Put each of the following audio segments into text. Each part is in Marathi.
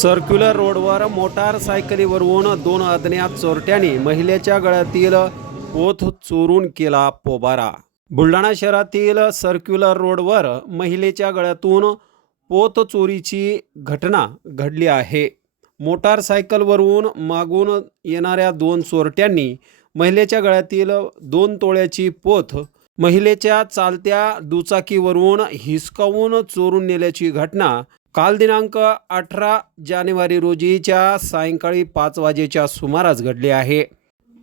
सर्क्युलर रोडवर मोटारसायकलीवरून दोन अज्ञात चोरट्यांनी महिलेच्या गळ्यातील पोथ चोरून केला पोबारा. बुलढाणा शहरातील सर्क्युलर रोडवर महिलेच्या गळ्यातून पोत चोरीची घटना घडली आहे. मोटारसायकलवरून मागून येणाऱ्या दोन चोरट्यांनी महिलेच्या गळ्यातील दोन तोळ्याची पोथ महिलेच्या चालत्या दुचाकीवरून हिसकावून चोरून नेल्याची घटना काल दिनांक अठरा जानेवारी रोजीच्या सायंकाळी पाच वाजेच्या सुमारास घडली आहे.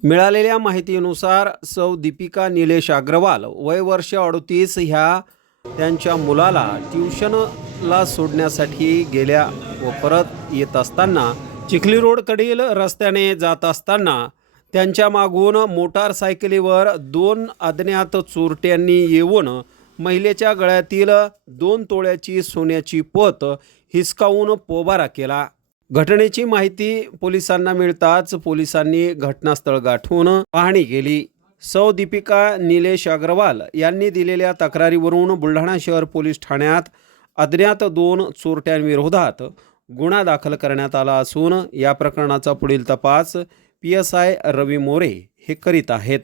मिळालेल्या माहितीनुसार सौ दीपिका निलेश अग्रवाल वय वर्ष अडतीस ह्या त्यांच्या मुलाला ट्युशनला सोडण्यासाठी गेल्या व परत येत असताना चिखली रोडकडील रस्त्याने जात असताना त्यांच्या मागून मोटारसायकलीवर दोन अज्ञात चोरट्यांनी येऊन महिलेच्या गळ्यातील दोन तोळ्याची सोन्याची पोत हिसकावून पोबारा केला. घटनेची माहिती पोलिसांना मिळताच पोलिसांनी घटनास्थळ गाठून पाहणी केली. सौ दीपिका निलेश अग्रवाल यांनी दिलेल्या तक्रारीवरून बुलढाणा शहर पोलीस ठाण्यात अज्ञात दोन चोरट्यांविरोधात गुन्हा दाखल करण्यात आला असून या प्रकरणाचा पुढील तपास P S I Ravi More हे करीत आहेत.